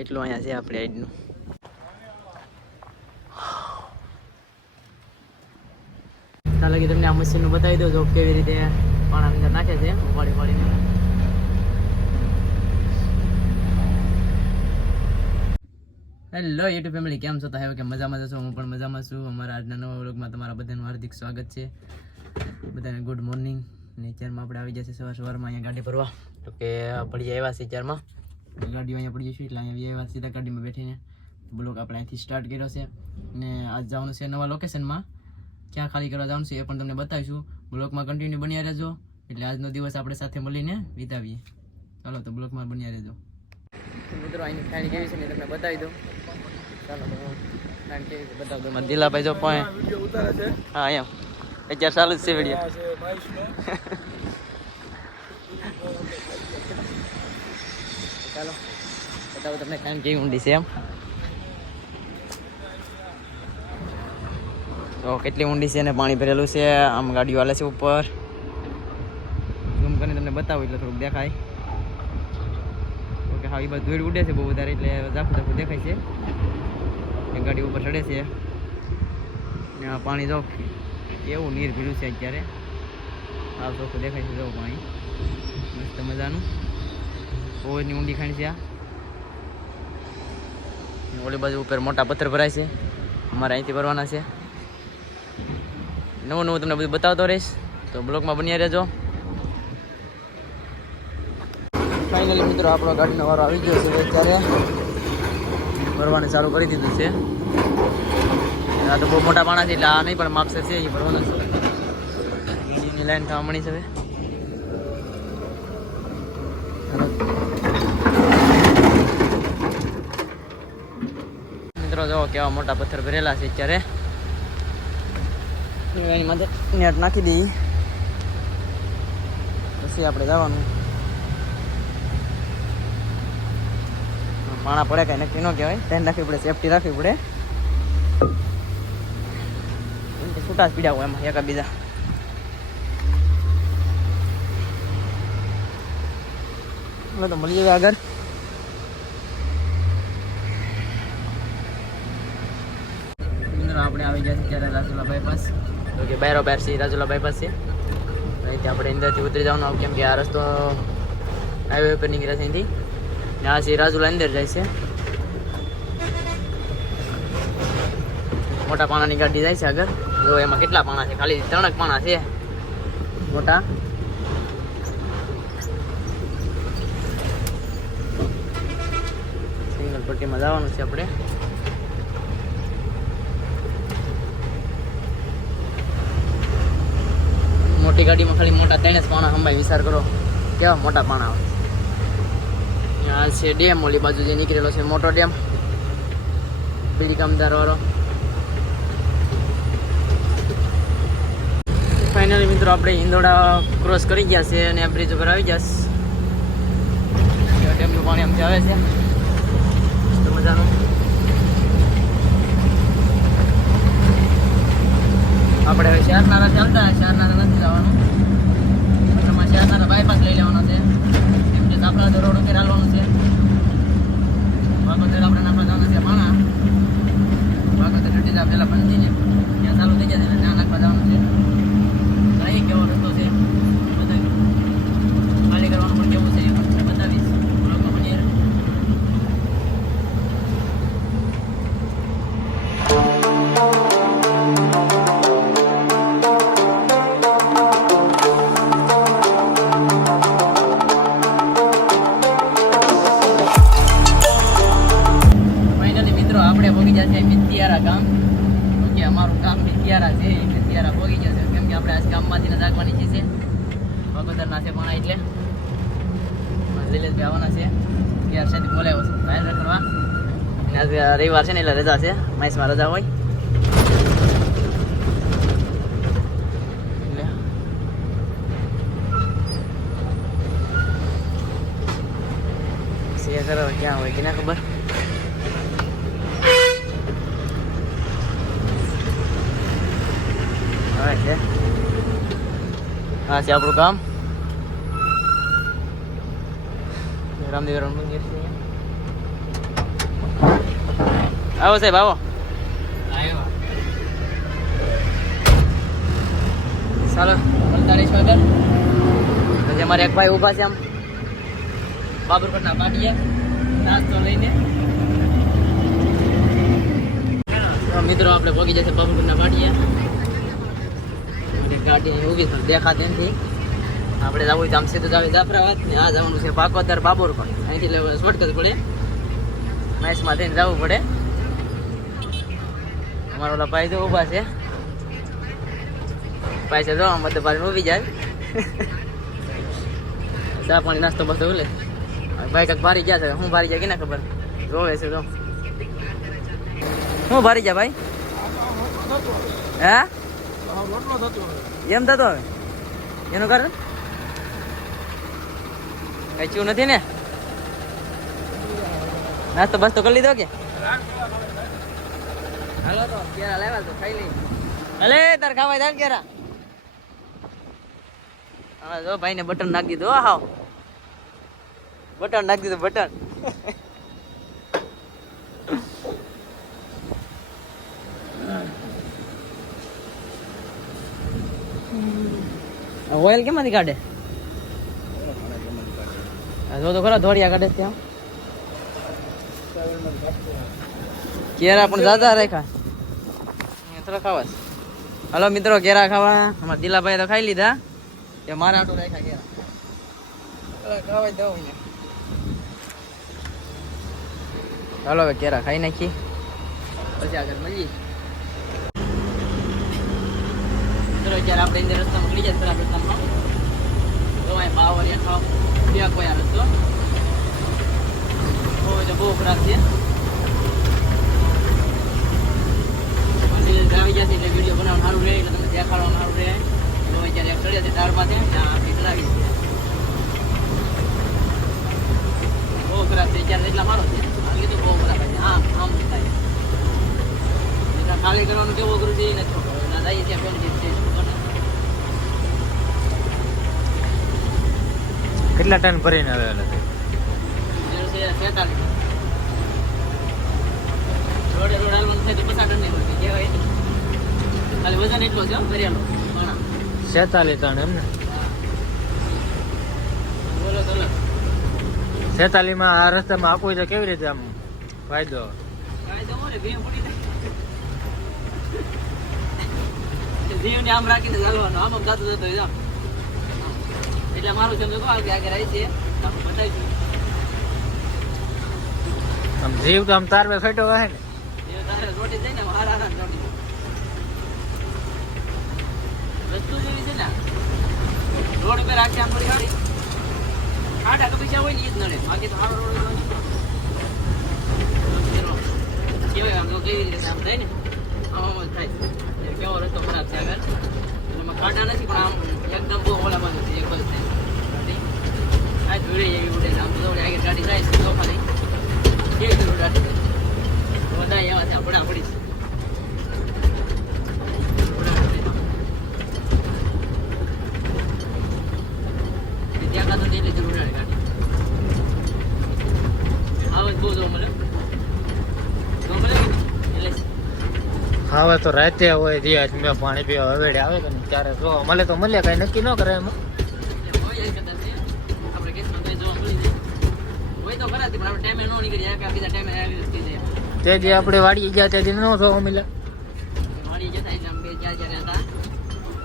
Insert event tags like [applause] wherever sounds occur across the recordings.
એટલું અહીંયા છે આપણે આજનું કે તમને આ મશીનનું બતાવી દઉં જો કેવી રીતે પાણા અંદર નાખે છે, ઉપાડી ઉપાડીને. હેલો યુટ્યુબ ફેમિલી, કેમ છો? તો કે મજામાં જશો હું પણ મજામાં છું. અમારા આજના નવા વ્લોગમાં તમારા બધાનું હાર્દિક સ્વાગત છે. બધાને ગુડ મોર્નિંગ ને ચારમાં આપણે આવી જશે સવાર સવારમાં અહીંયા ગાડી ભરવા. તો કે પડી આવ્યા છે ચારમાં ગાડી અહીંયા પડી જઈશું એટલે અહીંયા આવ્યા સીધા ગાડીમાં બેઠીને. બ્લોક આપણે અહીંથી સ્ટાર્ટ કર્યો છે. ને આજ જવાનું છે નવા લોકેશનમાં ક્યાં ખાલી કરવા જવાનું છે એ પણ તમને બતાવીશું. બ્લોકમાં કન્ટિન્યુ બન્યા રહેજો. એટલે આજનો દિવસ આપણે સાથે મળીને વિતાવીએ. ચાલો તો બ્લોકમાં બન્યા રહેજો. મિત્રો અહીંની ખાણી કેવી છે ને તમને બતાવી દઉં. ચાલો બતાવી. દઉં દિલાભાઈ જો પણ હા અહીંયા. અત્યારે ચાલુ જ છે વીડિયો ચાલો બતાવો તમને ખાણી કેવી ઊંડી છે એમ તો કેટલી ઊંડી છે અને પાણી ભરેલું છે? આમ ગાડીઓ હાલે છે ઉપર. ઝૂમ કરીને તમને બતાવું એટલે થોડુંક દેખાય. ઓકે, હા, એ બધું ધૂળ ઉડે છે બહુ વધારે એટલે ઝાખું ઝાખું દેખાય છે. ગાડી ઉપર ચડે છે. ને પાણી જો કેવું નીર ભીડું છે અત્યારે? આ ચોખ્ખું દેખાય છે જો પાણી મસ્ત મજાનું. બહુની ઊંડી ખાણી છે આ? ઓલી બાજુ ઉપર મોટા પથ્થર ભરાય છે. અમારે અહીંથી ભરવાના છે. નવું નવું તમને બધું બતાવતો રહીશ. તો બ્લોગમાં બન્યા રહેજો. ફાઇનલી મિત્રો, આપણો ગાડીનો વારો આવી ગયો છે અત્યારે. ભરવાનું ચાલુ કરી દીધું છે. આ તો બહુ મોટા છે, એટલે આ નહીં પણ માપસર છે, એ ભરવાનું છે. લાઈન થવા મળી છે મિત્રો, જો કેવા મોટા પથ્થર ભરેલા છે અત્યારે. એની માટે નેટ નાખી દઈ પછી આપણે જવાનું. પાણા પડે કઈ નક્કી ન કહેવાય. ધ્યાન રાખવી પડે સેફટી રાખવી પડે. એમ કે છૂટા જ પીડા હોય એમાં એકા બીજા. હવે તો મળી જઈએ આગળ. આપણે આવી ગયા છે ત્યારે રાજુલા બાયપાસ તો બાયરો બાર છે રાજુલા બાયપાસ છે. અહીંથી આપણે અંદરથી ઉતરી જવાનું. કેમ કે આ રસ્તો હાઈવે પર નીકળ્યા છે અહીંથી. આ છે રાજુલા અંદર જાય છે. મોટા પાણાની ગાડી જાય છે આગળ. જો એમાં કેટલા પાણા છે? ખાલી ત્રણક પાણા છે. મોટા. સિંગલ પટ્ટીમાં જવાનું છે આપણે. મોટી ગાડીમાં ખાલી મોટા ત્રણે જ પાણા સંભાઈ વિચાર કરો. કેવા મોટા પાણા આ છે ડેમ, ઓલી બાજુ જે નીકળેલો છે, મોટો ડેમ. બીજી કામદાર વાળો ફાઇનલી મિત્રો, આપણે ઇન્દોડા ક્રોસ કરી ગયા છે અને આ બ્રિજ ઉપર આવી ગયા છે ડેમનું પાણી આમથી આવે છે. મસ્ત મજાનું. આપણે હવે શહેરનારા ચાલતા શહેરનારા નથી જવાનું. એમાં શહેરનારા બાયપાસ લઈ લેવાનો છે. કેમ કે આપણા રોડ ઉપર હાલવાનું છે. બાગોદર આપણે નાખવા જવાનું છે પાણા બાગોદર ડૂટી પહેલાં પહેલાં બંધ જાય ત્યાં ચાલુ થઈ જાય ત્યાં નાખવા જવાનું છે. ભગોદરના છે પણ એટલે દિલેશભાઈ આવવાના છે. ત્યાર સાથે બોલાવ્યો છે. ભાઈ રખડવા. રવિવાર છે ને એટલે રજા છે. માઇસમાં રજા હોય. કરો, ક્યાં હોય કે ના ખબર? આ છે આપણું કામ રામદેવ મંદિર છે આવો સાહેબ આવો. ચાલો અડતાલીસ વાગે પછી અમારે એક ભાઈ ઊભા છે આમ. બાબરકોટના પાટિયા. નાસ્તો લઈને. તો મિત્રો આપણે ભોગી જશે બાબરકોટના પાટિયા. ગાડી ઊભી દેખાતી નથી. આપણે જવું આમ સીધું જાવી જાફરાબાદ ને આ જવાનું છે પાકોતર પણ. અહીંથી લેવા શોર્ટકટ પડે. મેચમાં થઈને જવું પડે. અમારા ઓલા ભાઈ તો ઊભા છે. પૈસા જો આમ બધું ભાઈ ઊભી જાય. ચા પાણી નાસ્તો બસ્તો લે ભાઈ કાંક ભારી ગયા છે. હું ભારી ગયા કે ના ખબર? જોવે છે તો. હું ભારી ગયા ભાઈ? હે? એમ થતો હવે એનું કારણ? ચૂ નથી ને? નાસ્તો બસ્તો કરી લીધો કે? હાલો તો કેરા લેવા તો ખાઈ લઈ અલે તાર ખાવા જાય કેરા હા જો ભાઈ ને બટન નાખી દીધું હા હાવ. બટન નાખી દીધું બટન ઓઇલ કેમાંથી કાઢે? જો તો ખરા ધોળિયા કાઢે ત્યાં. કેરા પણ રાખ્યા. અહીંયા થોડા ખાવા. હલો મિત્રો, કેરા ખાવા અમારા દિલાભાઈ તો ખાઈ લીધા. કે મારા આટો રાખ્યા કેરા. ખાવા દઉં ચાલો હવે કેરા ખાઈ નાખી પછી આગળ મળીએ. મિત્રો, અત્યારે આપણે રસ્તામાં નીકળી જાય ખરાબ રસ્તામાં. તો અહીં બાવરિયા ખાવ. ત્યાં કોઈ આ રસ્તો બહુ એટલે બહુ ખરાબ છે આવી જશે એટલે વીડિયો બનાવવાનું સારું રહે એટલે તમે દેખાડવાનું સારું રહે તો અત્યારે ચડ્યા છે ટાર પાસે ત્યાં આપણી ચડાવી છે બહુ ખરાબ છે અત્યારે એટલા મારો છે આ કીધું બહુ ખરાબ છે આમ આમ જ થાય એટલે ખાલી કરવાનું કેવું અઘરું છે એ નથી ખબર. ના જઈએ ત્યાં પેલી જે છે એ ખબર નથી. કેટલા ટન ભરીને આવેલા છે થાય ટન એમ ને અલગમાં આ રસ્તામાં આપવું તો કેવી રીતે આમ ફાયદો જીવ ને. આમ રાખીને ચાલવાનું, આમ જતો જાતું. એટલે મારું સમજો કહો આગળ આગળ આવી છે. બતાવીશું આમ જીવ તો આમ તાર બે ફેટો હોય ને. એ તારે રોટી જઈને હારા હારા રોટી. વસ્તુ જેવી છે ને રોડ ઉપર રાખી આમ થોડી ગાડી આડા કપીસા હોય ને એ જ નડે. બાકી તો હારો રોડ કેવાય આમ તો કેવી રીતે આમ થાય ને? આમ જ થાય. કેવો રસ્તો ખરાબ છે આગળ? એમાં કાંટા નથી પણ આમ એકદમ બહુ ઓલા બાજુ છે એક બાજુ આ જોડે એવી ઉડે છે આમ તો આગળ ગાડી જાય છે તો ખાલી કેવી ઉડાડી દે બધા એવા છે આપણા પડી છે જરૂર હવે તો રાતે હોય દિયા મેં પાણી પીવા હવેડે આવે કે ત્યારે જો મળે તો મળે કઈ નક્કી ન કરે એમાં. જાય હોય તો ખરા જ, પણ આપણે ટાઈમે ન નીકળી જાય કે બીજા ટાઈમે આવી જાય. તે જે આપણે વાડી ગયા તે ન જોવા મળે વાડી જતા એટલે અમે બે ચાર ચાર હતા.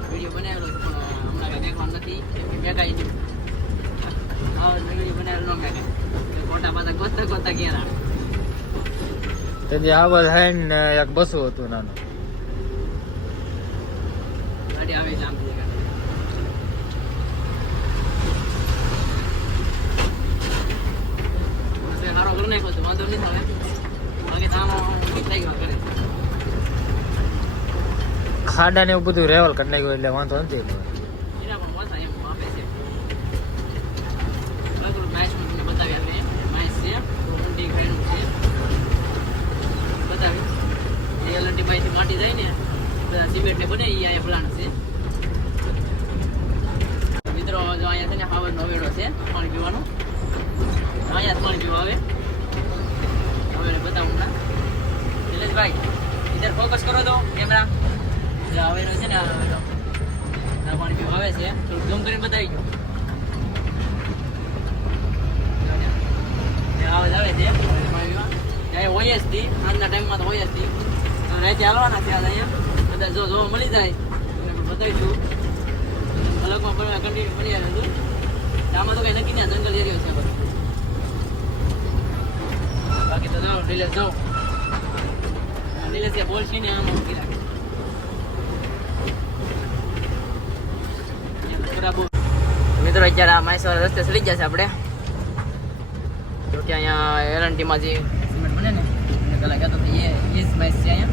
વીડિયો બનાવેલો પણ હમણાં કઈ દેખવાનું નથી. મેગાઈ નહીં આવો વીડિયો બનાવેલો ન મેગાય ખોટા પાછા ગોતતા ગોતતા આવે તે જે આવા બધા ને એક બસો હતું નાનું. ગાડી આવે આમ થઈ જાય ગાડી. સારો કરી નાખ્યો તો વાંધો નહીં આવે બાકી તો આમાં થઈ ગયો કરે ખાડા ને એવું બધું રેવલ કરી નાખ્યું એટલે વાંધો નથી માટી જાય ને બધા સિમેન્ટ ને બને એ અહીંયા પ્લાન્ટ છે મિત્રો જો અહીંયા છે ને હવે વેડો છે પાણી પીવાનો અહીંયા જ પાણી પીવા આવે એને બતાવું ના. નિલેશભાઈ ઇધર ફોકસ કરો તો કેમેરા એટલે આવે એનો છે ને આ પાણી પીવા આવે છે. થોડું ઝૂમ કરીને બતાવી દો. આવે આવે છે. પાણી ત્યાં હોય જ થી આજના ટાઈમમાં તો હોય જ અને રાતે આવવાના છે આજ અહીંયા. બધા જો જોવા મળી જાય. બતાવીશું. અલગમાં પણ કન્ટિન્યુ બની આવે હતું આમાં તો કઈ નક્કી ના, જંગલ એરિયો છે બાકી તો જાઓ, નિલેશ જાઓ. નિલેશ ત્યાં બોલ છે ને આમ મૂકી રાખે. મિત્રો, અત્યારે આ માઇસવાળા રસ્તે ચડી ગયા છે આપણે. જો કે અહીંયા એરંટીમાં જે સિમેન્ટ બને ને એને પેલા કહેતો હતો એ એ જ માઇસ છે અહીંયા.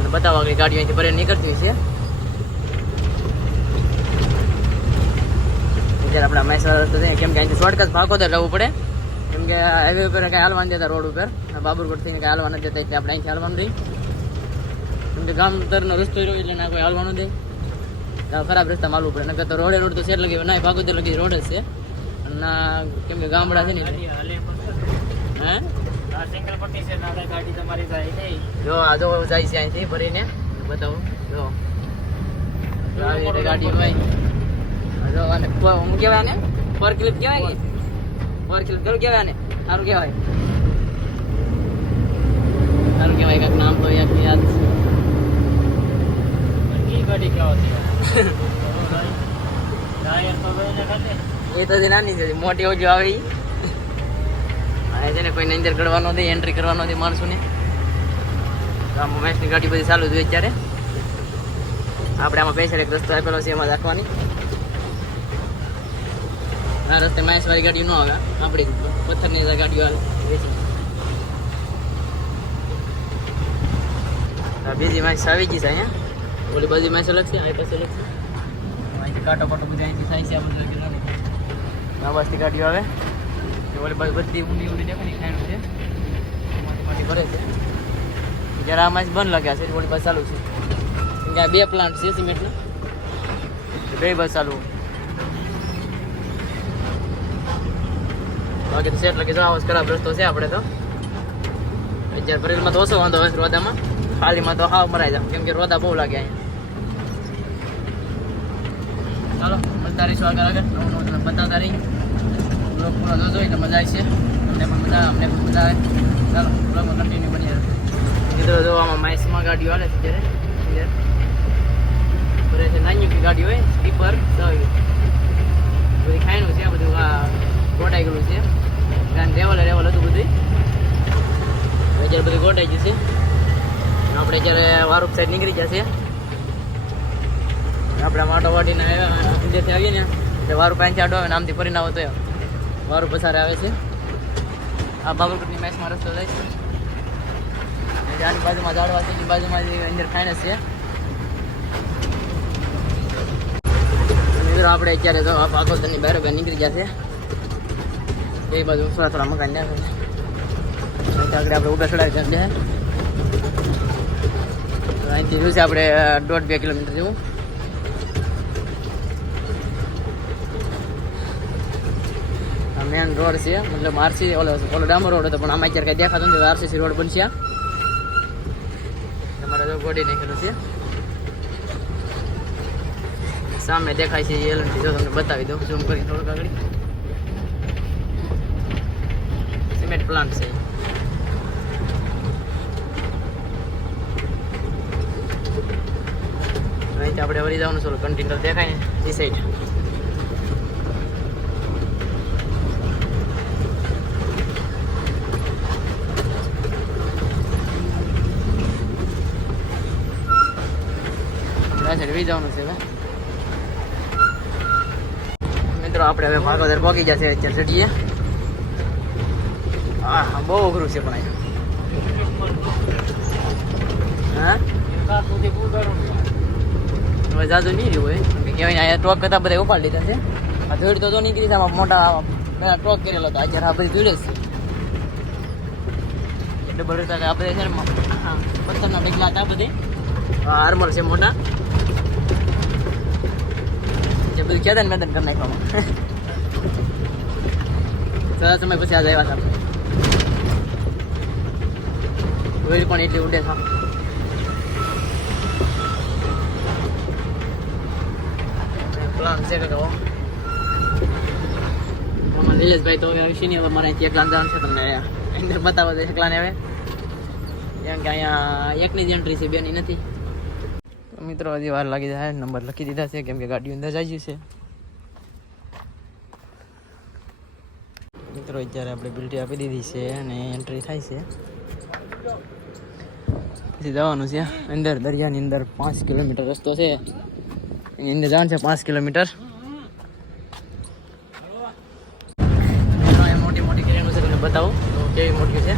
અને બતાવવા કે ગાડી અહીંથી ભરીને નીકળતી છે. અત્યારે આપણે મહેસાણા રસ્તે કેમ કે અહીંથી શોર્ટકટ ભાગોદર જવું પડે. કેમ કે હાઈવે ઉપર કઈ હાલવા જતા રોડ ઉપર. બાબરકોટ થઈને કઈ હાલવા નથી જતા એટલે આપણે અહીંથી હાલવાનું રહી કેમ કે ગામ તરનો રસ્તો રહ્યો એટલે ના કોઈ હાલવાનું દે. ખરાબ રસ્તા માલવું પડે. નકર તો રોડે રોડ તો શેર લગી ના ભાગોદર લગી રોડ જ છે. અને ના કેમ કે ગામડા છે. ને. હે જો આ જો જાય છે અહીંથી ભરીને બતાવું જો. ગાડી હોય. જો અને હું કહેવાય ને પર ક્લિપ કહેવાય કે પર ક્લિપ કરું કહેવાય ને? સારું કહેવાય સારું કહેવાય કાંક નામ તો યાદ યાદ [laughs] એ તો જે નાની છે મોટી ઓજો આવે છે ને કોઈને અંદર કરવાનો દે એન્ટ્રી કરવાનો દે માણસોને. આમ વેસ્ટની ગાડી બધી ચાલુ જ હોય અત્યારે. આપણે આમાં પૈસા એક રસ્તો આપેલો છે એમાં રાખવાની. આ રસ્તે માઇસ વાળી ગાડી ન આવે. આપણી પથ્થરની ગાડીઓ આવે બીજી માયસ આવી ગઈ છે અહીંયા. ઓલી બાજુ માઇસ અલગ છે આ પાસે અલગ છે. અહીંથી કાંટો પાટો બધા અહીંથી થાય છે આ બધું લખેલું નથી ગાડીઓ આવે. ઓલી બાજુ બધી ઊંડી ઊંડી દેખાય ને ખાણું છે. એમાંથી ભરે છે. જ્યારે આ માઇસ બંધ લાગ્યા છે ઓલી બસ ચાલુ છે. ત્યાં બે પ્લાન્ટ છે સિમેન્ટના. બે બસ ચાલુ. બાકી તો એટલે કે આવો જ ખરાબ રસ્તો છે આપણે તો. અત્યારે ભરેલમાં તો ઓછો વાંધો હોય રોદામાં. ખાલીમાં તો હાવ મરાઈ જાવ, કેમ કે રોદા બહુ લાગે અહીંયા. ચાલો મળતા રહીશું આગળ આગળ. નવું નવું તમને બતાવતા રહી બ્લોગ પૂરો જોજો એટલે મજા આવશે. તમને પણ મજા અમને પણ મજા આવે. ચાલો બ્લોગમાં કન્ટિન્યુ બની મિત્રો, જો આમાં માઇસમાં ગાડીઓ આવે છે અત્યારે. ભરે છે નાની ગાડી હોય, સ્લીપર બધી ખાયનું છે, આ બધું આ ગોટાઈ ગયેલું છે. રેવલ રેવલ હતું બધું અત્યારે બધું ગોટાઈ જશે. આપણે અત્યારે વારૂપ સાઈડ નીકળી જશે આપણે માટો વાટીને આવ્યા અંદરથી આવીએ ને, એટલે વારું પાંચ આડો આવે નામથી આમથી ફરીને આવો તો વારું પસારે આવે છે. આ બાબરકોટની મેચમાં રસ્તો જાય છે. આની બાજુમાં ઝાડવા છે બાજુમાં જે અંદર ફાઇનસ છે. આપણે અત્યારે તો આ પાકોતરની બહાર નીકળી જશે એ બાજુ થોડા થોડા મકાન છે. આગળ આપણે ઊભા ચડાવી દે અહીંથી રહ્યું છે આપણે દોઢ બે કિલોમીટર જેવું. મેન રોડ છે, મતલબ આરસી ઓલો ઓલો ડામર રોડ હતો, પણ આમાં અત્યારે કઈ દેખાતો નથી આરસીસી રોડ બનશે. તમારે જો ગોડી નાખેલું છે. સામે દેખાય છે એલએનટી જો તમને બતાવી દઉં ઝૂમ કરી થોડુંક આગળ સિમેન્ટ પ્લાન્ટ છે. અહીંથી આપણે વળી જવાનું છે કન્ટેનર દેખાય ને એ સાઈડ જવાનું છે મિત્રો, આપણે હવે ભાગોદર પહોંચી જશે અત્યારે ચડીએ હા બહુ અઘરું છે પણ અહીંયા. હા? હવે જાજુ નહીં રહ્યું હોય. કહેવાય અહીંયા ટોક કરતા બધા ઉપાડી લીધા છે. આ ધૂળ તો નીકળી છે મોટા પેલા ટોક કરેલો હતો. અત્યારે આ બધી ધૂળ છે. ડબલ રહેતા આ બધા છે ને પથ્થરના ડગલા હતા બધી. આર્મર છે મોટા. જે બધું ખેદાન મેદાન કરી નાખવામાં [laughs] થોડા સમય પછી આજ આવ્યા હતા. વેલ પણ એટલી ઉડે છે. પ્લાન છે કે કહો મામા નિલેશભાઈ તો હવે આવશે નહીં હવે મારે અહીંથી એકલા જવાનું છે, તમને અંદર બતાવો તો એકલાને હવે. કેમ કે અહીંયા એકની જ એન્ટ્રી છે, બેની નથી. મિત્રો, હજી વાર લાગી જાય, નંબર લખી દીધા છે, કેમ કે ગાડી અંદર જાય છે. મિત્રો, અત્યારે આપણે બિલ્ટી આપી દીધી છે અને એન્ટ્રી થાય છે. પછી જવાનું છે. અંદર દરિયાની અંદર પાંચ કિલોમીટર રસ્તો છે. એની અંદર જવાનું છે પાંચ કિલોમીટર. મોટી મોટી ક્રેનો છે, તમને બતાવું. તો કેવી મોટી છે?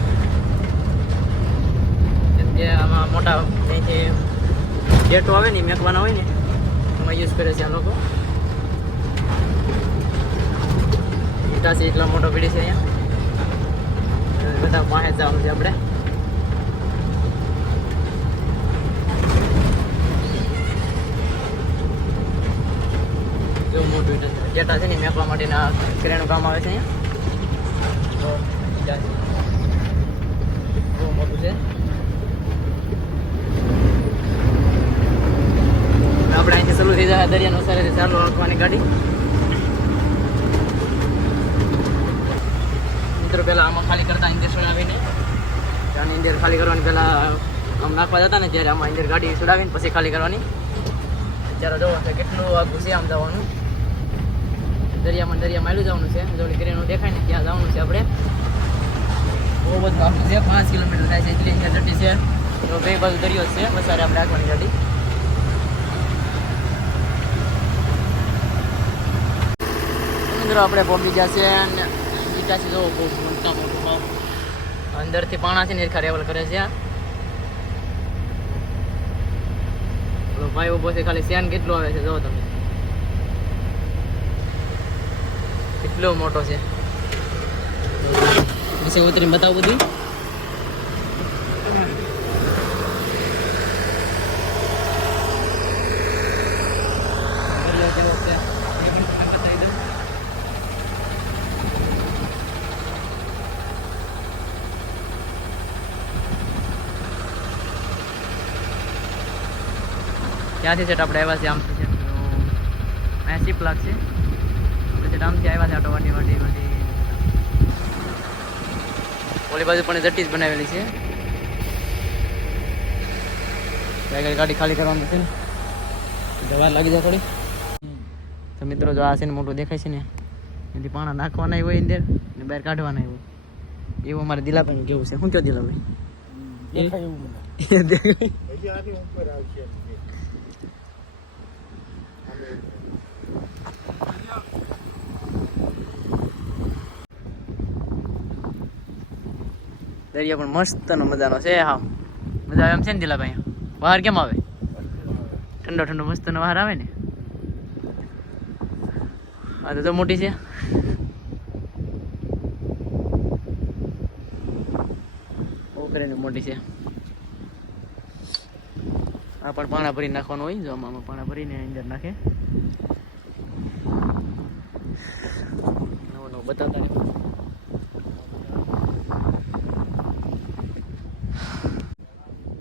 કેમ કે આમાં મોટા ગેટો આવે ને, મેકવાના હોય ને, એમાં યુઝ કરે છે આ લોકો. ઈટા છે એટલા મોટો પીડી છે અહીંયા. બધા પાસે જવાનું છે આપણે. મોટું ઈટા છે ને, મેકવા માટેના ક્રેનું કામ આવે છે અહીંયા. બહુ મોટું છે. આપણે અહીંથી શરૂ થઈ જાય, દરિયાનો સારી ચાલુ રાખવાની ગાડી. મિત્રો, પહેલાં આમાં ખાલી કરતા ઇન્જર ચડાવીને અને ખાલી કરવાની પહેલાં આમ નાખવા જતા ને ત્યારે આમાં ઇન્જર ગાડી ચડાવીને પછી ખાલી કરવાની. અત્યારે જોવા છે કેટલું આ છે આમ જવાનું. દરિયામાં દરિયામાં આવેલું જવાનું છે. જોડી કરીને દેખાય ને ત્યાં જવાનું છે આપણે. બહુ બધું આપણું છે. પાંચ કિલોમીટર થાય છે એટલી અહીંયા છે. તો બે બાજુ દરિયો છે. વસારે આપણે રાખવાની ગાડી. સમુદ્ર આપણે પહોંચી ગયા છે અને બીજા છે જોવો બહુ મોટા મોટું ભાવ અંદરથી પાણાથી નિરખા રેવલ કરે છે. ભાઈ ઊભો છે, ખાલી સેન કેટલો આવે છે જોવો તમે. કેટલો મોટો છે. પછી ઉતરીને બતાવું બધું. દરિયો કેવો છે? એ પણ તમને બતાવી દઉં ત્યાંથી સેટ આપણે આવ્યા છે આમથી છે. તો અહીંયા સીપ લાગશે આપણે આવ્યા છે આટો વાટી વાટી વાટી ઓલી બાજુ પણ જટ્ટી જ બનાવેલી છે. આગળ ગાડી ખાલી કરવાની છે ને. દવા લાગી જાય થોડી. તો મિત્રો જો આ છે ને મોટું દેખાય છે ને એથી પાણા નાખવાના હોય અંદર ને બહાર કાઢવાના હોય. એવું અમારે દિલાભાઈ કેવું છે? શું કહો દિલાભાઈ એ દેખાય દરિયા પણ મસ્ત નો મજાનો છે, હા. મજા આવે એમ છે ને દિલાભાઈ? બહાર કેમ આવે? ઠંડો ઠંડો મસ્ત નો બહાર આવે ને? આ તો મોટી છે. કરીને મોટી છે. આ પણ પાણા ભરી નાખવાનું હોય જો પાણા ભરીને અંદર નાખે. નવો નવો બતાવતા રહેવું.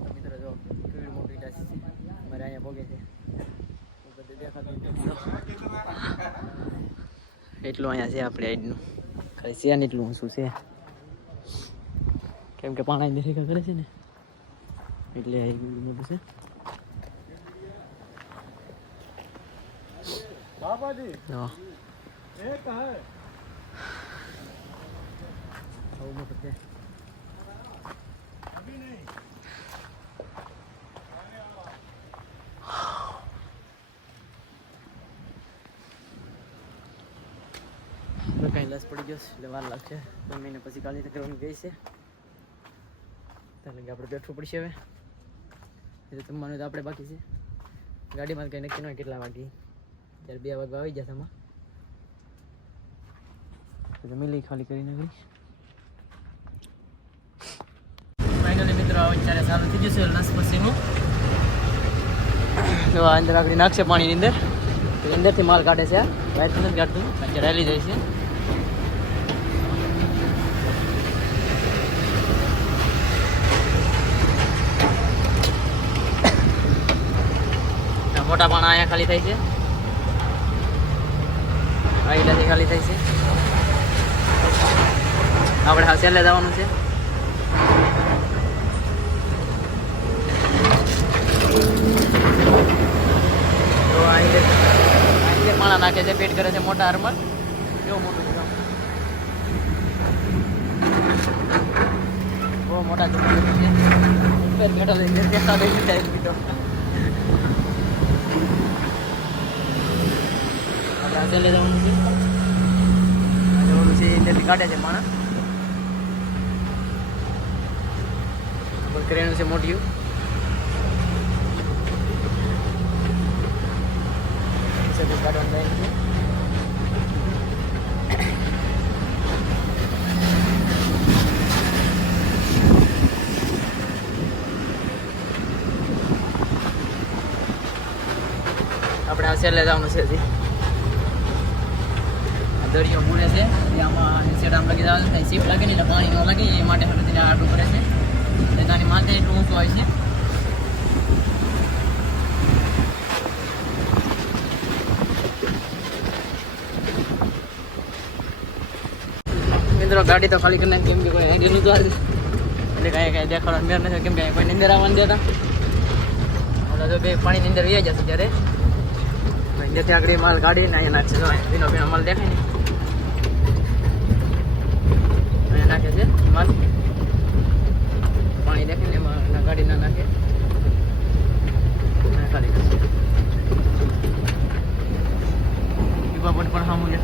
તો મિત્રો જો કેવી મોટી ટાંકી છે અમારે અહીંયા પોગે છે એ બધું દેખાતું નથી. એટલું અહીંયા છે આપણે આઈડનું. ખાલી છે ને એટલું શું છે. કેમ કે પાણા દેખા કરે છે ને. એટલે આઈ ગયું મોટું છે. જો. આવું મોટું છે. તો કાંઈ લસ પડી ગયો છે એટલે વાર લાગશે મમ્મીને પછી કાલે કરવાની ગઈ છે એટલે આપણે બેઠવું પડશે હવે એટલે જમવાનું તો આપણે બાકી છે ગાડીમાં કંઈ નક્કી ન હોય કેટલા વાગી ત્યારે બે વાગવા આવી ગયા આમાં તો મિલી ખાલી કરીને ગઈ મિત્રો અત્યારે ચાલુ થઈ જશે લસ પછીનું તો આ અંદર આગળ નાખશે પાણીની અંદર અંદરથી માલ કાઢે છે બહારથી નથી કાઢતું ચડાવી જાય છે મોટા પાણા અહીંયા ખાલી થાય છે. અહીંયાથી ખાલી થાય છે. આપણે હા છેલ્લે જવાનું છે. તો અહીં અહીં નાખે છે, પેટ કરે છે મોટા હરમલ કેવું મોટું બહુ મોટા છે. બેઠો છે દેખા દઈ આ છેલ્લે જવાનું છે. જવાનું છે અંદરથી કાઢે છે માણસ. કરેલું છે મોટિયું કાઢવાનું છે. આપણે આ જવાનું છે દરિયો મૂળે છે. એ આમાં સેડામ લગી જવાનું થાય સીપ લાગે ને પાણી ન લાગે, એ માટે હવે તેને આડું કરે છે. તેનાની તાની માથે એટલું ઊંચું હોય છે. મિત્રો, ગાડી તો ખાલી કરી નાખી, કેમ કે કોઈ આઈડી નહોતું આજે એટલે કાંઈ કાંઈ દેખાડવા મેર નથી, કેમ કે કોઈ નિંદર આવવાનું દેતા. ઓલા તો બે પાણીની અંદર વ્યાજ જશે ત્યારે. અહીંયાથી આગળ માલ કાઢીને અહીંયા નાખશે ભીનો ભીનો માલ દેખાય ને અહીંયા નાખે છે માલ. પાણી દેખાય ને એમાં ગાડી ના નાખે. કરશે પીપા બોટ પણ સામું છે.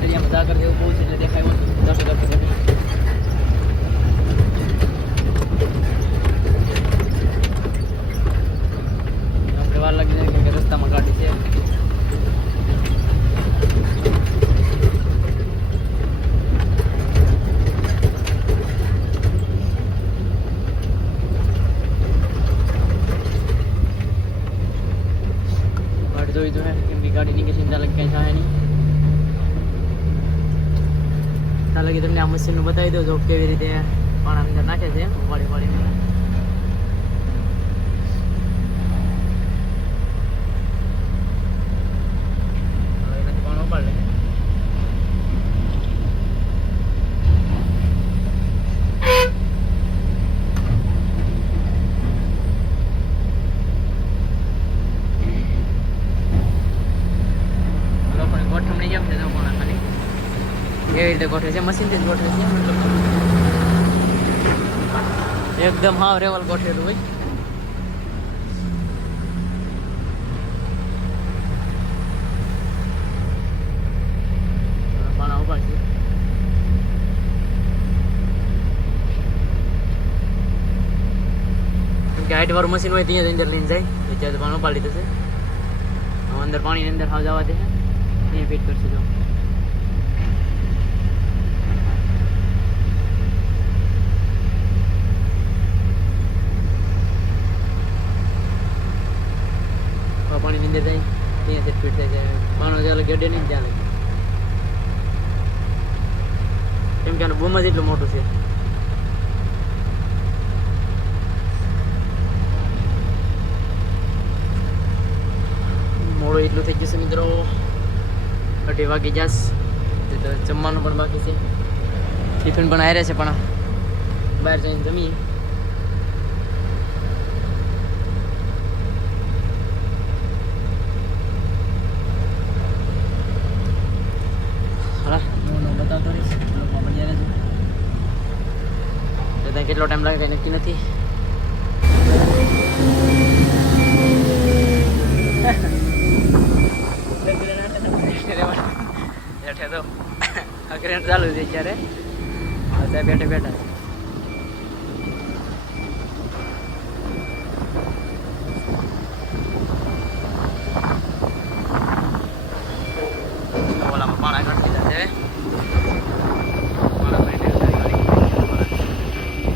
દરિયામાં દાગર જેવું બહુ છે ને દેખાય દસ હજાર વાર લાગી કે રસ્તામાં ગાડી છે ગાડી જોઈ તો હે કેમ કે ગાડીની કે જાય નહીં. લગી તમને આ મશીનનું બતાવી દઉં જો કેવી રીતે પાણા અંદર નાખે છે. વાળી વાળીને હવે એનાથી પાણી ઉપાડ લે લોકોની ગોઠવણી કેમ છે જો પાણા ખાલી એવી રીતે ગોઠવે છે મશીનથી જ ગોઠવે છે મતલબ એકદમ હાવ રેવલ ગોઠવેલું હોય પાણા ઊભા છે કેમ કે હાઈટ વાળું મશીન હોય ત્યાં જ અંદર લઈને જાય ત્યાં પાણી ઉપાડી દેશે હવે અંદર પાણીની અંદર હાવ જવા દે ત્યાં પેટ કરશે જો આ પાણી અંદર જાય ત્યાં સેટ ફીટ થાય છે પાણો ચાલે ગેડે નહીં ચાલે કેમ કે આનું બૂમ જ એટલું મોટું છે મોડું એટલું થઈ જશે મિત્રો અઢી વાગી જાસ. જમવાનું પણ બાકી છે. ટિફિન પણ હારે છે પણ. બહાર જઈને જમીએ હા હું બતાવતો રહીશ બ્લોગમાં બન્યા રહેજો તો ત્યાં કેટલો ટાઈમ લાગે કંઈ નક્કી નથી બેઠે તો અગ્રેન ચાલુ છે અત્યારે. અત્યારે બેઠે બેઠા ઓલામાં પાણા કાઢી દીધા છે પાણા ભરીને ગાડી ગાડી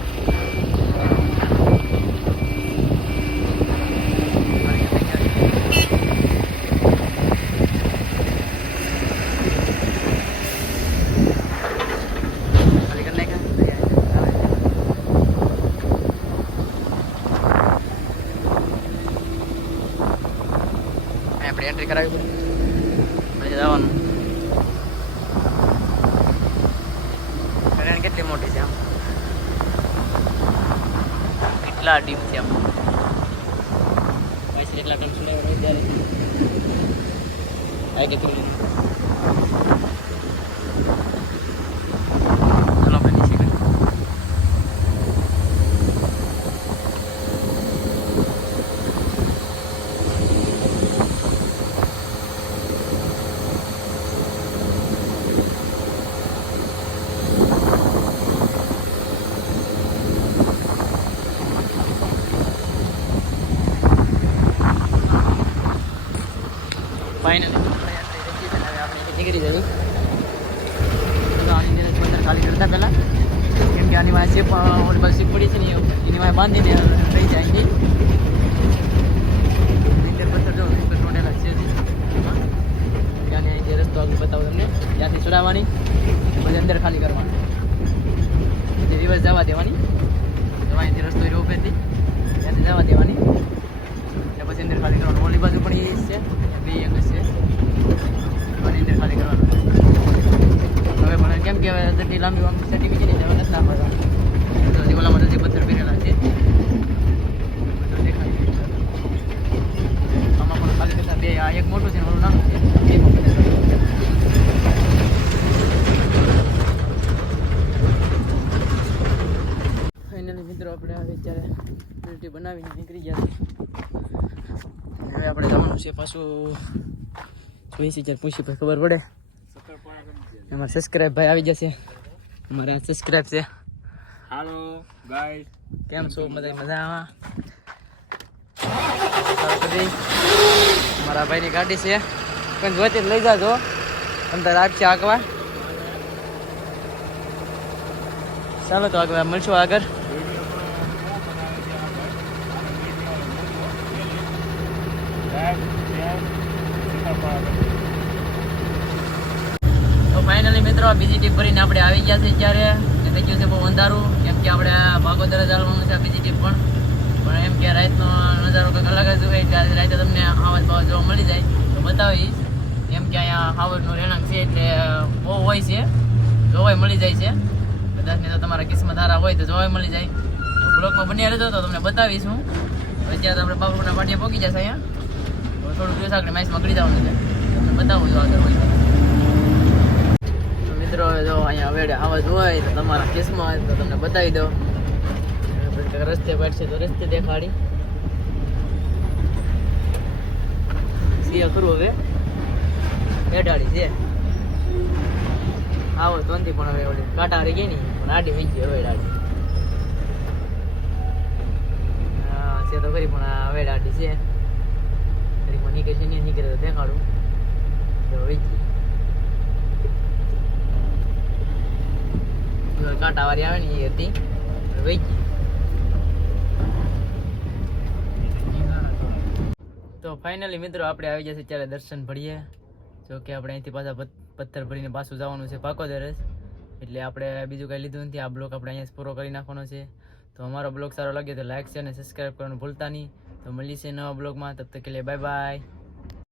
ખાલી કરી નાખ્યા આપણે એન્ટ્રી કરાવી પછી જવાનું ટ્રેન કેટલી મોટી છે આમ કેટલા ડીપ છે આમ ભાઈ કેટલા ટન સુડાવ્યો હોય ત્યારે આ કે થોડી ચાલો આપણે નીચે કરીએ. ફાઇનલી આપણે નીકળી જઈએ તો આની અંદર પથ્થર ખાલી કરતા પહેલાં કેમ કે આની વાંચે પણ ઓલી બાજુ પડી છે ને એની વાંચે બાંધીને રહી જાય નહીં અંદર પથ્થર જો ઉપર તોડેલા છે હજી. એમાં. અહીંથી આગળ બતાવું તમને. ત્યાંથી ચડાવવાની પછી અંદર ખાલી કરવાની. પછી રિવર્સ જવા દેવાની. તો અહીંથી રસ્તો રહ્યો ઉપરથી. ત્યાંથી જવા દેવાની. અને પછી અંદર ખાલી કરવાનું. ઓલી બાજુ પણ એ છે. બે એક છે. અને અંદર ખાલી કરવાનું. હવે પણ કેમ કે હવે તેટલી લાંબી વાંબી સેટિંગ બીજી નહીં જવા નથી લાંબા તો ઓલામાં પથ્થર પહેરેલા છે એક મોટું છે નાનું છે બે મોટું છે. ફાઇનલી મિત્રો આપણે હવે અત્યારે રોટી બનાવીને નીકળી ગયા છે હવે આપણે જવાનું છે પાછું જોઈશી ચાર પૂછી પછી ખબર પડે. અમારે સબસ્ક્રાઇબ ભાઈ આવી જશે. અમારે આ સબસ્ક્રાઇબ છે. હાલો ગાઈસ કેમ છો? બધા મજામાં? ચાલો બધી? મારા ભાઈની ગાડી છે. પણ જોતી લઈ જાજો. અંદર આપશે આગવા. ચાલો તો આગળ મળશું આગળ તો ફાઇનલી મિત્રો બીજી ટીપ ભરીને આપણે આવી ગયા છે ત્યારે થઈ ગયું છે બહુ અંધારું. કેમ કે આપણે ભાગોદરે ચાલવાનું છે બીજી ટીપ પણ. પણ એમ કે રાતનો નજારો કંઈક અલગ જ હોય એટલે રાતે તમને આવાજ બાવાજ જોવા મળી જાય. તો બતાવીશ. કેમ કે અહીંયા હાવડનું રહેણાંક છે એટલે બહુ હોય છે. જોવાય મળી જાય છે. કદાચને તો તમારા કિસ્મત હારા હોય તો જોવાય મળી જાય. તો બ્લોગમાં બન્યા રહેતો તો તમને બતાવીશ હું. અત્યારે આપણે બાબુના પાટીએ પહોંચી જશે અહીંયા. થોડું દિવસ આગળ મેચમાં કરી જવાનું છે. તમને બતાવું છું આગળ હોય મિત્રો, જો અહીંયા વેડે આવાજ હોય તો તમારા કેસમાં હોય તો તમને બતાવી દો રસ્તે પડશે તો રસ્તે દેખાડી. સિયા કરું હવે. બેડાડી છે. આવો તો નથી પણ હવે ઓલી કાંટા હારી ગઈ ને, પણ આડી વીજી હવે ડાડી છે તો ખરી, પણ હવે ડાડી છે. ખરી પણ નીકળશે નહીં નીકળે તો દેખાડું. તો વીંચી કાંટા વાળી આવે ને હતી. તો ફાઇનલી મિત્રો આપણે આવી જશે ત્યારે દર્શન ભરીએ. જો કે આપણે અહીંથી પાછા પથ્થર ભરીને પાછું જવાનું છે પાકોદર જ એટલે આપણે બીજું કંઈ લીધું નથી. આ બ્લોક આપણે અહીંયા પૂરો કરી નાખવાનો છે. તો અમારો બ્લોગ સારો લાગ્યો તો લાઈક છે અને સબસ્ક્રાઈબ કરવાનું ભૂલતા નહીં. તો મળીએ નવા બ્લોગમાં તબ તક લીએ બાય બાય